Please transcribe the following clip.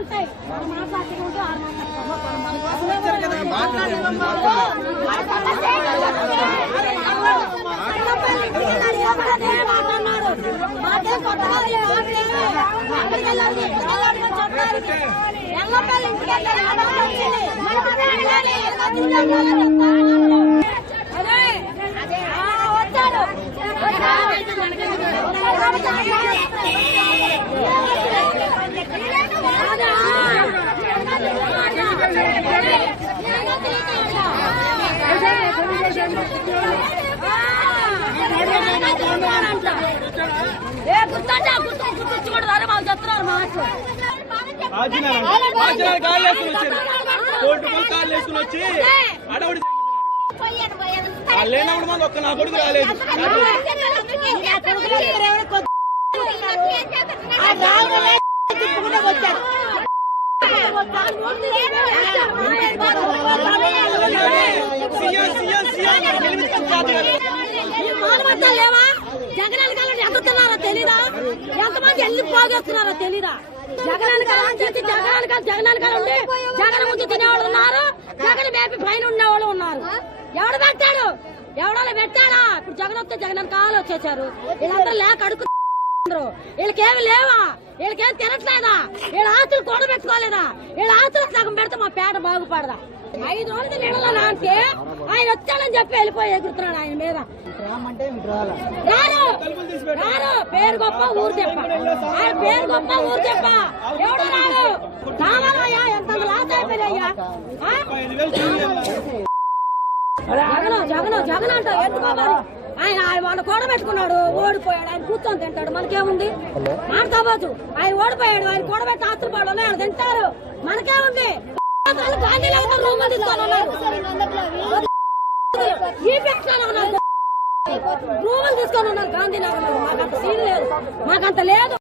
ఉంటాయి గుర్తుంచుకుంటారు మాకు చెప్తున్నారు మాకు వచ్చి అడవుడి లేనప్పుడు మాకు ఒక్క నా కొడుకు రాలేదు. లేవా జగన్ కాలం ఎదుగుతున్నారో తెలీదా? ఎంతమంది ఎల్లి పోగేస్తున్నారో తెలీదా? జగన్ కాలం చేసి జగన్ కాలం ఉండి జగన్ ముందు తినేవాళ్ళు ఉన్నారు, జగన్ మేపి పైన ఉండేవాళ్ళు ఉన్నారు. ఎవడు పెట్టాడు? ఎవడో పెట్టాడా? ఇప్పుడు జగన్ వస్తే జగన్ కాలు వచ్చేసారు. వీళ్ళందరూ లేక అడుగుతున్నారు. వీళ్ళకేమి లేవా? వీళ్ళకేం తినట్లేదా? వీళ్ళ ఆస్తులు కూడబెట్టుకోలేదా? వీళ్ళ ఆస్తులకు సగం పెడితే మా పేట బాగుపడదా? 5 రోజులు నీళ్ళలో నాటితే ఆయన వచ్చాడని చెప్పి వెళ్ళిపోయి ఎగురుతున్నాడు ఆయన మీద. రారు పేరు గొప్ప ఊరు చెప్ప, ఆయన పేరు గొప్ప ఊరు చెప్ప. ఎవడు రాడు? రావాలయ్యా, ఎంత లాస్ అయిపోయాయ్యా. జగన్ అంట ఎందుకో మరి ఆయన వాళ్ళు కూడబెట్టుకున్నాడు, ఓడిపోయాడు. ఆయన కూర్చొని తింటాడు, మనకేముంది? మాట్లాడవచ్చు. ఆయన ఓడిపోయాడు, ఆయన కూడబెట్టి ఆస్తులు పడు ఆయన తింటారు, మనకేముంది? గాంధీ రూములు తీసుకొని ఉన్నారు, రూములు తీసుకొని ఉన్నారు గాంధీనగర్. మాకంత సీన్ లేదు, మాకంత లేదు.